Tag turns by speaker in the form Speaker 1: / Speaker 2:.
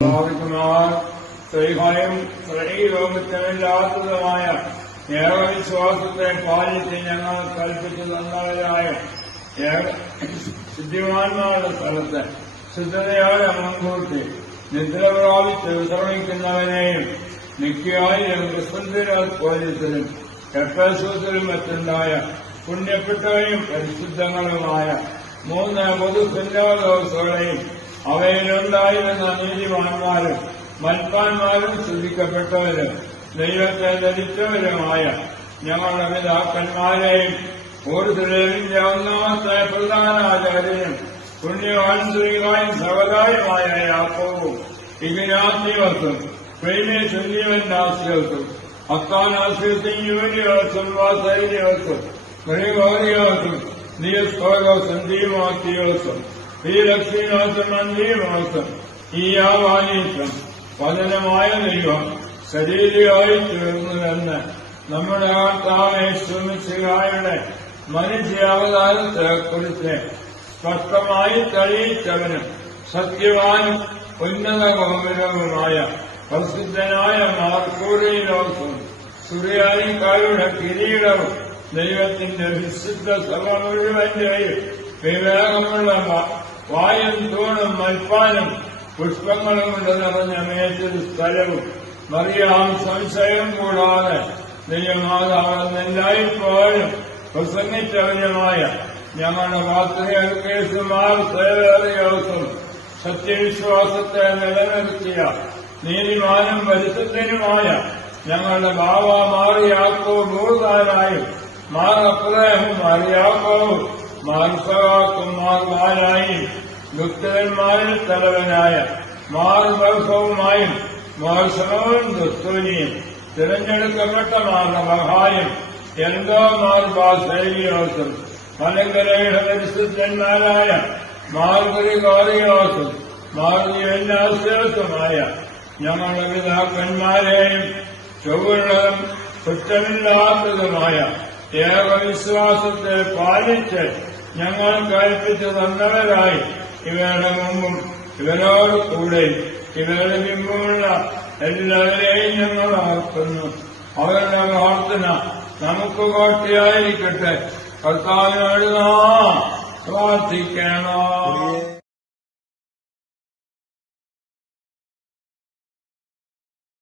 Speaker 1: സ്ഥാപിക്കുമാർ ശ്രീഭയം ശ്രീലോകത്തിനില്ലാത്തതുമായ ഏകവിശ്വാസത്തെ പാലിച്ച് ഞങ്ങൾ കൽപ്പിച്ചു തന്നവരായ ഏക ശുദ്ധിമാന്മാരുടെ സ്ഥലത്ത് ശുദ്ധതയോടെ മുൻകൂട്ടി നിദ്ര പ്രാപിച്ച് വിശ്രമിക്കുന്നവനെയും നിത്യായിരം ക്രിസ്തുരാജ് പോലീസിലും എഫേസൂസിലും എത്തുണ്ടായ പുണ്യപ്പെട്ടവയും പരിശുദ്ധങ്ങളുമായ മൂന്ന് പൊതു ദിവസങ്ങളെയും അവയിലുണ്ടായിരുന്ന നീതിവാന്മാരും മൽപ്പാന്മാരും ശ്രദ്ധിക്കപ്പെട്ടവരും ദൈവത്തെ ധരിച്ചവരുമായ ഞങ്ങളുടെ പിതാക്കന്മാരെയും കൂടുതലിന്റെ ഒന്നാമത്തെ പ്രധാനാചാര്യനും പുണ്യവാൻ ശ്രീകായും സവതായുമായ യാക്കോവും ഇഗ്നാത്തിയോസും പ്രീമി സുന്ദീവനാസിയോസും അത്താനാസിയസും യൂനിയോസും വാസൈനിയോസും ഗ്രിഗോറിയോസും നിയസ്കോലോസും ദീമോത്തിയോസും ഈ ലക്ഷ്മീനോസും അന്തീമോസും ഈ ആവാനീസും വചനമായ ദൈവം ശരീരമായി തീർന്നുവെന്ന് നമ്മുടെ കർത്താവെ ശ്രമിച്ചുകാരുടെ മനുഷ്യാവതാരത്തെ കുറിച്ച് സ്പഷ്ടമായി തെളിയിച്ചവനും സത്യവാനും ഉന്നത ഗൗരവമായ പ്രസിദ്ധനായ മാർക്കൂറിയിലോസും സുറിയാനിക്കാരുടെ കിരീടവും ദൈവത്തിന്റെ വിശുദ്ധ സഭ മുഴുവന്റെയും വിവേകമുള്ള വായും തൂണും മൽപ്പാനും പുഷ്പങ്ങളും കൊണ്ട് നിറഞ്ഞ മേച്ചൊരു സ്ഥലവും മറിയാം സംശയം കൂടാതെ ദൈവമാതാവെന്ന് എല്ലായ്പ്പോഴും പ്രസംഗിച്ചവനുമായ ഞങ്ങളുടെ പാത്രികേസുമാർ സേവേറിയോസും സത്യവിശ്വാസത്തെ നിലനിർത്തിയ നീതിമാനും പരിശുദ്ധനുമായ ഞങ്ങളുടെ ബാവ മാറിയാക്കോ ഭൂതാനായും മാറപ്രദേഹം അപ്രേഹം മാറിയാക്കോവും മാർ സഹാക്കും മാർ മാരായും ദുഃഖന്മാരിൽ തലവനായ മാർഗവുമായും ശമവും ദുസ്തൂനിയും തിരഞ്ഞെടുക്കപ്പെട്ട മാർ മഹായും എന്തോ മാർഗാശൈലിയോസും മലങ്കരയുടെ പരിശുദ്ധന്മാരായ മാർഗരികോറിയോസും മാർഗിയന്യാസോസുമായ ഞങ്ങളുടെ പിതാക്കന്മാരെയും ചൊവ്വുള്ളതും കുറ്റമില്ലാത്തതുമായ ഏകവിശ്വാസത്തെ പാലിച്ച് ഞങ്ങൾ കൽപ്പിച്ച തന്നവരായി ഇവരുടെ മുമ്പും ഇവരോട് കൂടെ ഇവരുടെ മുമ്പുമുള്ള എല്ലാവരെയും ഞങ്ങൾ ഓർക്കുന്നു അവരുടെ പ്രാർത്ഥന നമുക്ക് കോട്ടയായിരിക്കട്ടെ. കർത്താവിനോട് നാം പ്രാർത്ഥിക്കണം.